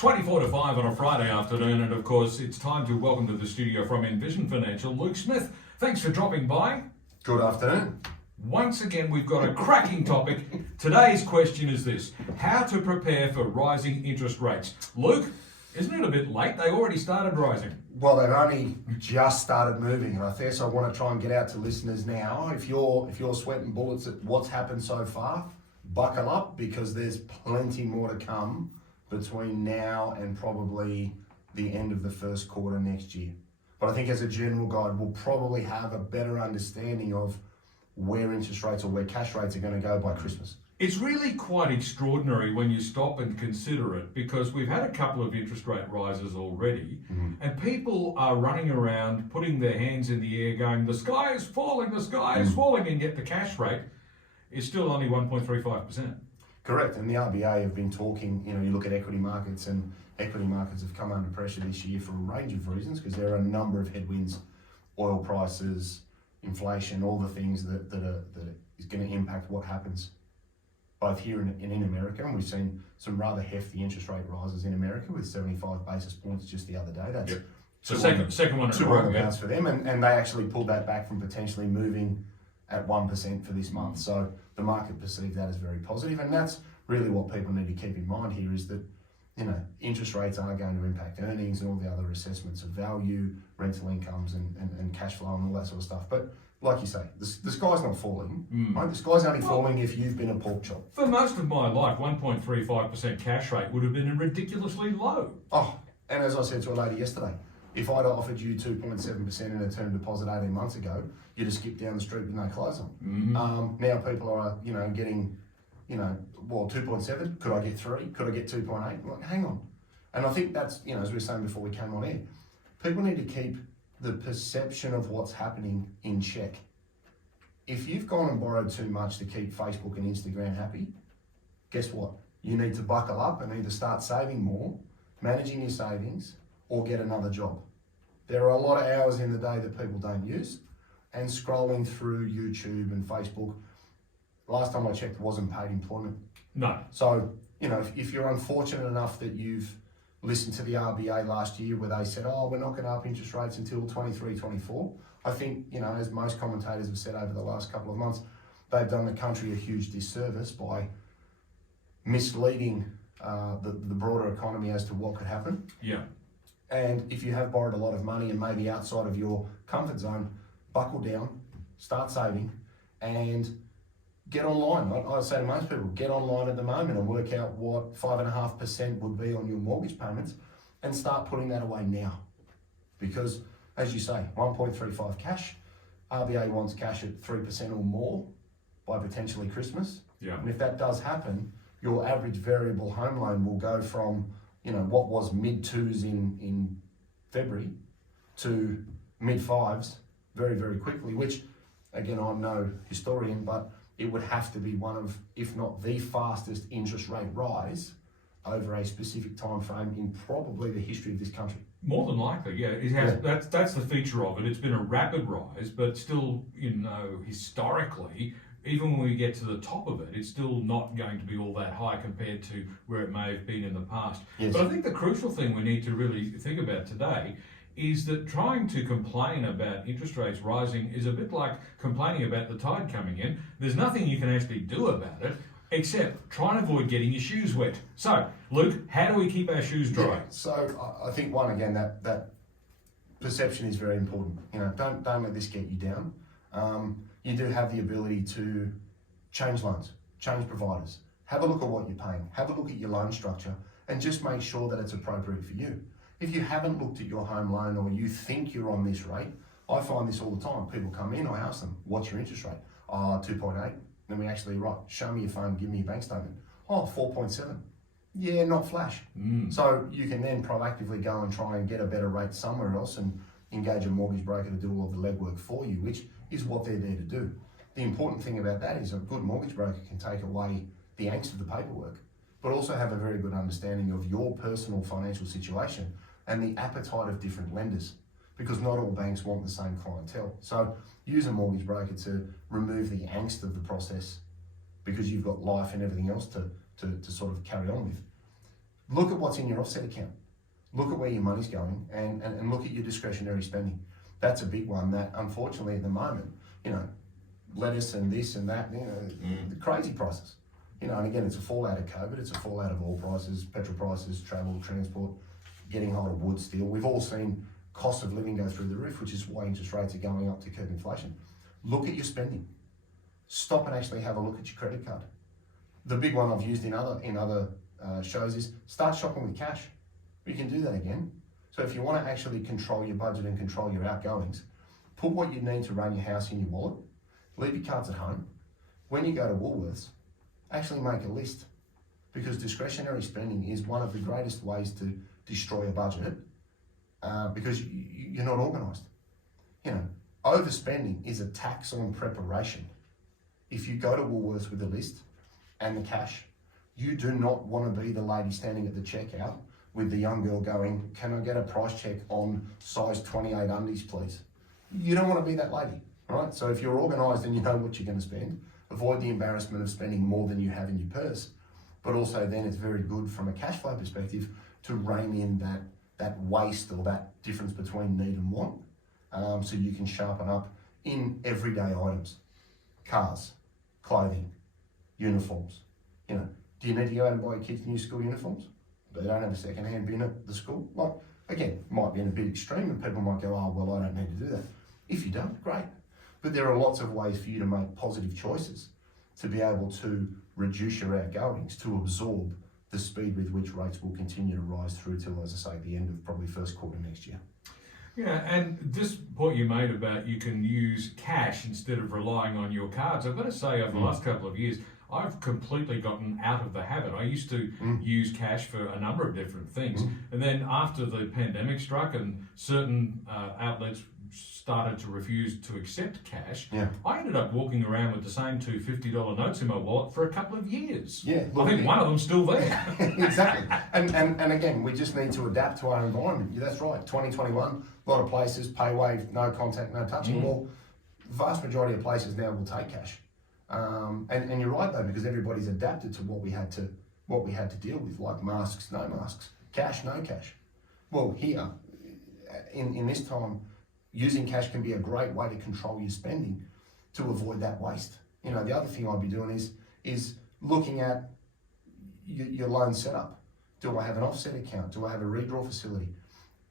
24 to 5 on a Friday afternoon, and of course, it's time to welcome to the studio from Envision Financial, Luke Smith. Thanks for dropping by. Good afternoon. Once again, we've got a cracking topic. Today's question is this: how to prepare for rising interest rates. Luke, isn't it a bit late? They already started rising. Well, they've only just started moving, and I guess I want to try and get out to listeners now. If you're sweating bullets at what's happened so far, buckle up, because there's plenty more to come between now and probably the end of the first quarter next year. But I think as a general guide, we'll probably have a better understanding of where interest rates or where cash rates are going to go by Christmas. It's really quite extraordinary when you stop and consider it, because we've had a couple of interest rate rises already, and people are running around putting their hands in the air going, the sky is falling, and yet the cash rate is still only 1.35%. Correct, and the RBA have been talking, you look at equity markets, and equity markets have come under pressure this year for a range of reasons, because there are a number of headwinds: oil prices, inflation, all the things that is going to impact what happens both here and in America. And we've seen some rather hefty interest rate rises in America with 75 basis points just the other day. That's the second one two on the bounce for them, and they actually pulled that back from potentially moving at 1% for this month. So the market perceived that as very positive, and that's really what people need to keep in mind here, is that interest rates are going to impact earnings and all the other assessments of value, rental incomes and cash flow and all that sort of stuff. But like you say, the sky's not falling, right? The sky's only falling if you've been a pork chop. For most of my life, 1.35% cash rate would have been ridiculously low. Oh, and as I said to a lady yesterday, if I'd offered you 2.7% in a term deposit 18 months ago, you'd have skipped down the street with no clothes on. Now people are, getting, 2.7. Could I get 3? Could I get 2.8? Like, hang on. And I think that's, as we were saying before we came on air, people need to keep the perception of what's happening in check. If you've gone and borrowed too much to keep Facebook and Instagram happy, guess what? You need to buckle up and either start saving more, managing your savings, or get another job. There are a lot of hours in the day that people don't use, and scrolling through YouTube and Facebook, last time I checked, wasn't paid employment. No. So, if you're unfortunate enough that you've listened to the RBA last year where they said, we're not going to up interest rates until 23, 24, I think, as most commentators have said over the last couple of months, they've done the country a huge disservice by misleading the broader economy as to what could happen. Yeah. And if you have borrowed a lot of money and maybe outside of your comfort zone, buckle down, start saving, and get online. I say to most people, get online at the moment and work out what 5.5% would be on your mortgage payments, and start putting that away now. Because, as you say, 1.35 cash, RBA wants cash at 3% or more by potentially Christmas. Yeah. And if that does happen, your average variable home loan will go from what was mid-2s in February to mid-5s very, very quickly, which, again, I'm no historian, but it would have to be one of, if not the fastest interest rate rise over a specific time frame in probably the history of this country. More than likely, yeah. It has. Yeah. That's the feature of it. It's been a rapid rise, but still, historically, even when we get to the top of it, it's still not going to be all that high compared to where it may have been in the past. Yes. But I think the crucial thing we need to really think about today is that trying to complain about interest rates rising is a bit like complaining about the tide coming in. There's nothing you can actually do about it except try and avoid getting your shoes wet. So, Luke, how do we keep our shoes dry? Yeah. So I think that perception is very important. Don't let this get you down. You do have the ability to change loans, change providers, have a look at what you're paying, have a look at your loan structure, and just make sure that it's appropriate for you. If you haven't looked at your home loan, or you think you're on this rate, I find this all the time. People come in, I ask them, what's your interest rate? 2.8. Then we actually, right, show me your phone, give me your bank statement. 4.7. Yeah, not flash. So you can then proactively go and try and get a better rate somewhere else and engage a mortgage broker to do all of the legwork for you, which is what they're there to do. The important thing about that is a good mortgage broker can take away the angst of the paperwork, but also have a very good understanding of your personal financial situation and the appetite of different lenders, because not all banks want the same clientele. So use a mortgage broker to remove the angst of the process, because you've got life and everything else to sort of carry on with. Look at what's in your offset account. Look at where your money's going and look at your discretionary spending. That's a big one that unfortunately at the moment, you know, lettuce and this and that, you know, the crazy prices. You know, and again, it's a fallout of COVID, it's a fallout of oil prices, petrol prices, travel, transport, getting hold of wood, steel. We've all seen cost of living go through the roof, which is why interest rates are going up to curb inflation. Look at your spending. Stop and actually have a look at your credit card. The big one I've used in other shows is start shopping with cash. You can do that again. So if you want to actually control your budget and control your outgoings, put what you need to run your house in your wallet, leave your cards at home. When you go to Woolworths, actually make a list, because discretionary spending is one of the greatest ways to destroy a budget because you're not organised. You know, overspending is a tax on preparation. If you go to Woolworths with a list and the cash, you do not want to be the lady standing at the checkout with the young girl going, "Can I get a price check on size 28 undies, please?" You don't want to be that lady, right? So if you're organised and you know what you're going to spend, avoid the embarrassment of spending more than you have in your purse. But also then it's very good from a cash flow perspective to rein in that waste or that difference between need and want, so you can sharpen up in everyday items, cars, clothing, uniforms. You know, do you need to go out and buy your kids new school uniforms? They don't have a second-hand bin at the school. Like, again, might be in a bit extreme and people might go, "Oh, well, I don't need to do that." If you don't, great. But there are lots of ways for you to make positive choices to be able to reduce your outgoings, to absorb the speed with which rates will continue to rise through till, as I say, the end of probably first quarter next year. Yeah, and this point you made about you can use cash instead of relying on your cards, I've got to say over the last couple of years, I've completely gotten out of the habit. I used to use cash for a number of different things. And then after the pandemic struck and certain outlets started to refuse to accept cash, I ended up walking around with the same two $50 notes in my wallet for a couple of years. Yeah, I think one of them's still there. Exactly. And again, we just need to adapt to our environment. Yeah, that's right. 2021, a lot of places, pay wave, no contact, no touching. Well, the vast majority of places now will take cash. And you're right though, because everybody's adapted to what we had to deal with, like masks, no masks, cash, no cash. Well, here, in this time, using cash can be a great way to control your spending to avoid that waste. You know, the other thing I'd be doing is looking at your loan setup. Do I have an offset account? Do I have a redraw facility?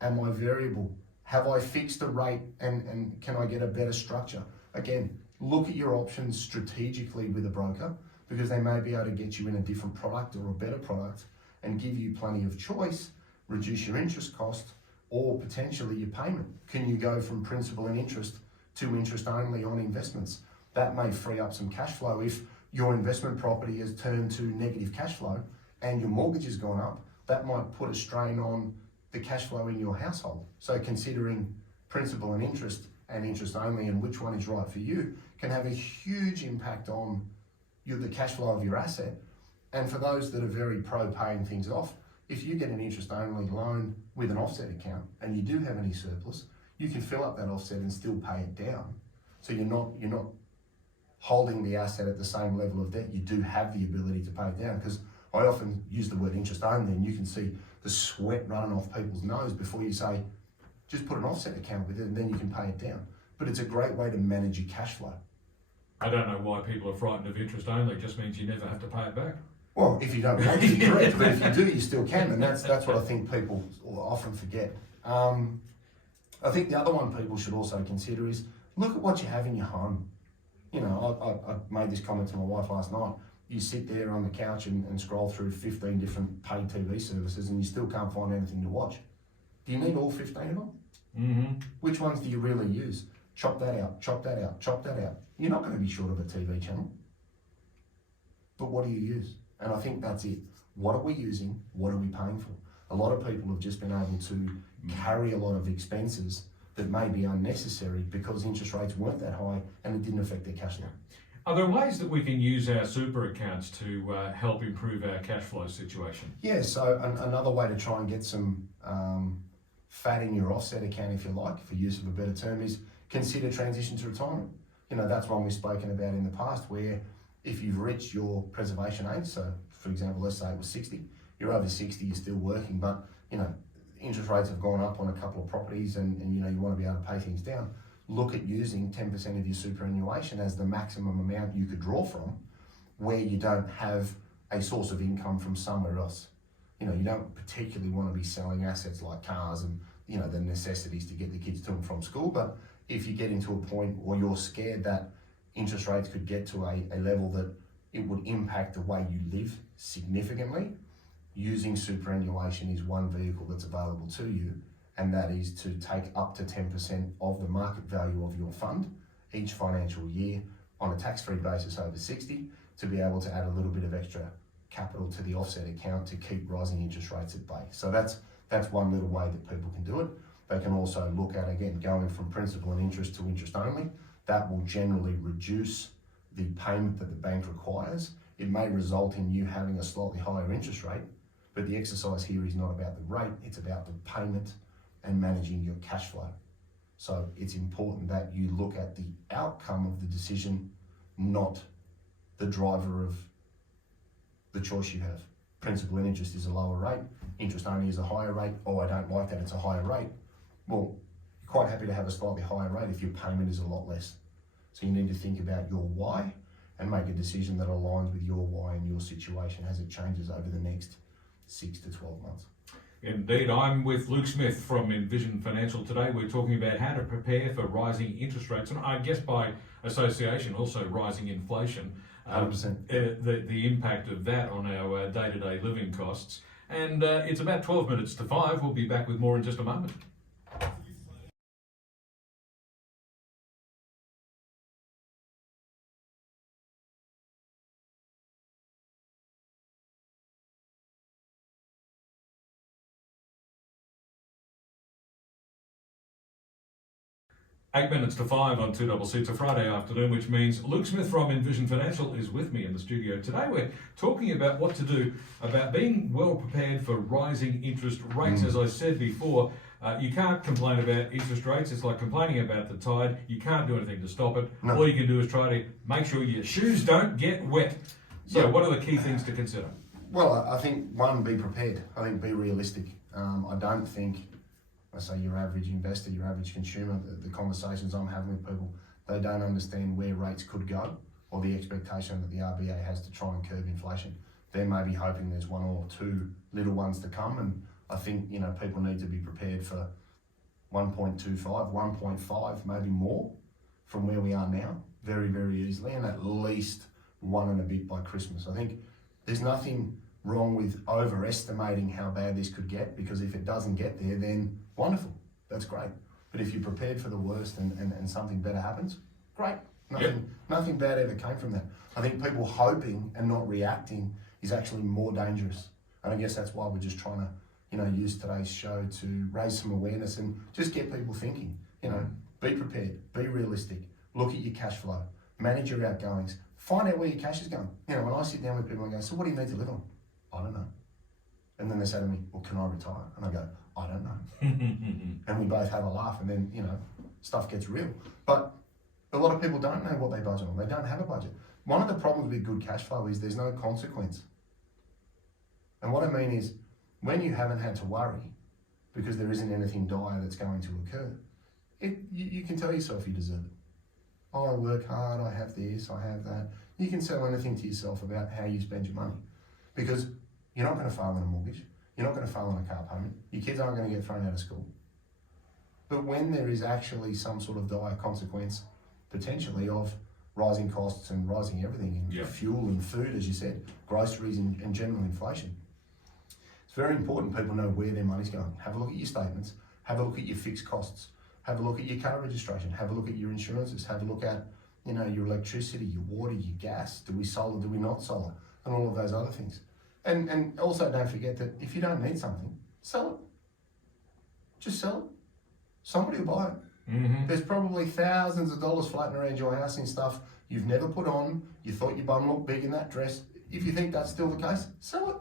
Am I variable? Have I fixed a rate and can I get a better structure? Again, look at your options strategically with a broker, because they may be able to get you in a different product or a better product and give you plenty of choice, reduce your interest cost, or potentially your payment. Can you go from principal and interest to interest only on investments? That may free up some cash flow. If your investment property has turned to negative cash flow and your mortgage has gone up, that might put a strain on the cash flow in your household. So considering principal and interest only and which one is right for you can have a huge impact on the cash flow of your asset. And for those that are very pro paying things off, if you get an interest only loan with an offset account and you do have any surplus, you can fill up that offset and still pay it down. So you're not holding the asset at the same level of debt. You do have the ability to pay it down, because I often use the word interest only and you can see the sweat running off people's nose before you say, just put an offset account with it and then you can pay it down. But it's a great way to manage your cash flow. I don't know why people are frightened of interest only. It just means you never have to pay it back. Well, if you don't want to, correct, but if you do, you still can, and that's what I think people often forget. I think the other one people should also consider is look at what you have in your home. You know, I made this comment to my wife last night. You sit there on the couch and scroll through 15 different paid TV services and you still can't find anything to watch. Do you need all 15 of them? Which ones do you really use? Chop that out, chop that out, chop that out. You're not going to be short of a TV channel. But what do you use? And I think that's it. What are we using? What are we paying for? A lot of people have just been able to carry a lot of expenses that may be unnecessary because interest rates weren't that high and it didn't affect their cash flow. Are there ways that we can use our super accounts to help improve our cash flow situation? Yeah, so another way to try and get some fat in your offset account, if you like, for use of a better term, is consider transition to retirement. You know, that's one we've spoken about in the past, where if you've reached your preservation age, so for example, let's say it was 60, you're over 60, you're still working, but you know, interest rates have gone up on a couple of properties and you know, you want to be able to pay things down. Look at using 10% of your superannuation as the maximum amount you could draw from, where you don't have a source of income from somewhere else. You know, you don't particularly want to be selling assets like cars and, you know, the necessities to get the kids to and from school. But if you get into a point or you're scared that interest rates could get to a level that it would impact the way you live significantly, using superannuation is one vehicle that's available to you, and that is to take up to 10% of the market value of your fund each financial year on a tax-free basis over 60 to be able to add a little bit of extra capital to the offset account to keep rising interest rates at bay. So that's one little way that people can do it. They can also look at, again, going from principal and interest to interest only. That will generally reduce the payment that the bank requires. It may result in you having a slightly higher interest rate, but the exercise here is not about the rate, it's about the payment and managing your cash flow. So it's important that you look at the outcome of the decision, not the driver of the choice you have. Principal and interest is a lower rate, interest only is a higher rate. Oh, I don't like that, it's a higher rate. Well, you're quite happy to have a slightly higher rate if your payment is a lot less. So you need to think about your why and make a decision that aligns with your why and your situation as it changes over the next 6 to 12 months. Indeed, I'm with Luke Smith from Envision Financial today. We're talking about how to prepare for rising interest rates, and I guess by association also rising inflation. 100%. The impact of that on our day-to-day living costs. And it's about 12 minutes to 5. We'll be back with more in just a moment. 8 minutes to 5 on 2CC. It's a Friday afternoon, which means Luke Smith from Envision Financial is with me in the studio today. We're talking about what to do about being well prepared for rising interest rates. As I said before, you can't complain about interest rates. It's like complaining about the tide. You can't do anything to stop it. No. All you can do is try to make sure your shoes don't get wet. So what are the key things to consider? Well, I think one, be prepared. I think be realistic. I don't think, I say your average investor, your average consumer, the conversations I'm having with people, they don't understand where rates could go or the expectation that the RBA has to try and curb inflation. They may be hoping there's one or two little ones to come, and I think, you know, people need to be prepared for 1.25, 1.5, maybe more from where we are now, very, very easily, and at least 1 and a bit by Christmas. I think there's nothing wrong with overestimating how bad this could get, because if it doesn't get there, then wonderful, that's great. But if you're prepared for the worst and something better happens, great. Nothing bad ever came from that. I think people hoping and not reacting is actually more dangerous. And I guess that's why we're just trying to, you know, use today's show to raise some awareness and just get people thinking, you know, be prepared, be realistic, look at your cash flow, manage your outgoings, find out where your cash is going. You know, when I sit down with people and go, so what do you need to live on? I don't know. And then they say to me, well, can I retire? And I go, I don't know. And we both have a laugh, and then, you know, stuff gets real. But a lot of people don't know what they budget on. They don't have a budget. One of the problems with good cash flow is there's no consequence. And what I mean is, when you haven't had to worry because there isn't anything dire that's going to occur, you can tell yourself you deserve it. Oh, I work hard, I have this, I have that. You can sell anything to yourself about how you spend your money, because you're not going to fail on a mortgage. You're not going to fail on a car payment. Your kids aren't going to get thrown out of school. But when there is actually some sort of dire consequence, potentially, of rising costs and rising everything, and fuel and food, as you said, groceries and general inflation, it's very important people know where their money's going. Have a look at your statements. Have a look at your fixed costs. Have a look at your car registration. Have a look at your insurances. Have a look at, you know, your electricity, your water, your gas. Do we solar? Do we not solar? And all of those other things. And also don't forget that if you don't need something, sell it. Just sell it. Somebody will buy it. Mm-hmm. There's probably thousands of dollars floating around your house in stuff you've never put on. You thought your bum looked big in that dress. If you think that's still the case, sell it.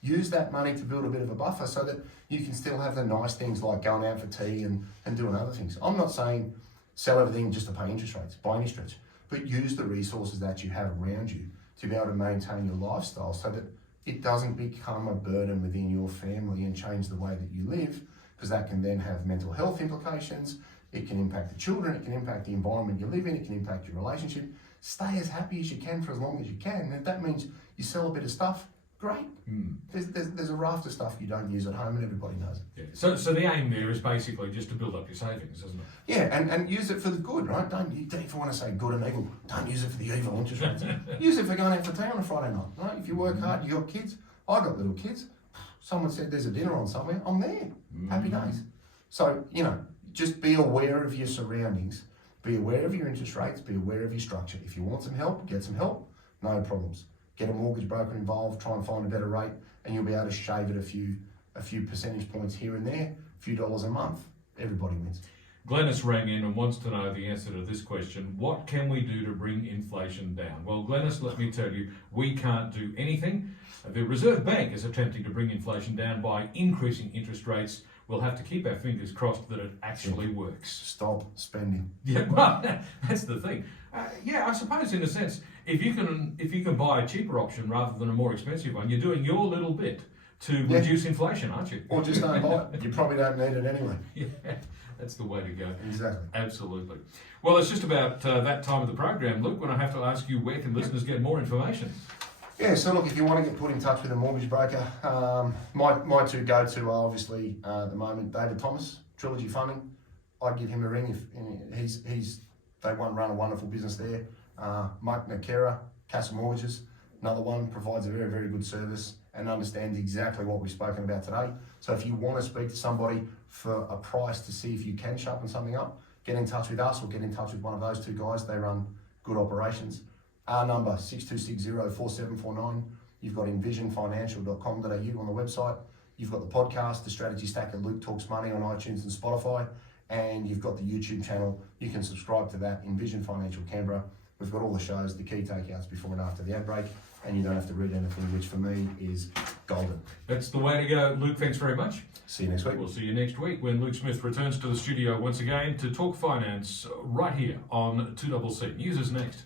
Use that money to build a bit of a buffer so that you can still have the nice things like going out for tea and doing other things. I'm not saying sell everything just to pay interest rates by any stretch, but use the resources that you have around you to be able to maintain your lifestyle so that it doesn't become a burden within your family and change the way that you live, because that can then have mental health implications. It can impact the children, it can impact the environment you live in, it can impact your relationship. Stay as happy as you can for as long as you can. And if that means you sell a bit of stuff, great. There's a raft of stuff you don't use at home and everybody knows it. Yeah. So the aim there is basically just to build up your savings, isn't it? Yeah, and use it for the good, right? If you want to say good and evil, don't use it for the evil interest rates. Use it for going out for tea on a Friday night, right? If you work hard, you got kids. I got little kids. Someone said there's a dinner on somewhere, I'm there. Happy days. So, just be aware of your surroundings, be aware of your interest rates, be aware of your structure. If you want some help, get some help, no problems. Get a mortgage broker involved, try and find a better rate, and you'll be able to shave it a few percentage points here and there, a few dollars a month. Everybody wins. Glennis rang in and wants to know the answer to this question. What can we do to bring inflation down? Well, Glennis, let me tell you, we can't do anything. The Reserve Bank is attempting to bring inflation down by increasing interest rates. We'll have to keep our fingers crossed that it actually works. Stop spending. Yeah, well, that's the thing. I suppose in a sense, if you can buy a cheaper option rather than a more expensive one, you're doing your little bit to reduce inflation, aren't you? Or just don't buy it. You probably don't need it anyway. Yeah, that's the way to go. Exactly. Absolutely. Well, it's just about that time of the program, Luke, when I have to ask you, where can listeners get more information? Yeah, so look, if you want to get put in touch with a mortgage broker, my two go-to are obviously at the moment David Thomas, Trilogy Funding. I'd give him a ring if they run a wonderful business there. Mike Nakera, Castle Mortgages, another one, provides a very, very good service and understands exactly what we've spoken about today. So if you want to speak to somebody for a price to see if you can sharpen something up, get in touch with us or get in touch with one of those two guys. They run good operations. Our number, 6260-4749. You've got envisionfinancial.com.au on the website. You've got the podcast, The Strategy Stack of Luke Talks Money on iTunes and Spotify. And you've got the YouTube channel. You can subscribe to that, Envision Financial Canberra. We've got all the shows, the key takeouts before and after the ad break. And you don't have to read anything, which for me is golden. That's the way to go. Luke, thanks very much. See you next week. We'll see you next week when Luke Smith returns to the studio once again to talk finance right here on 2CC. News is next.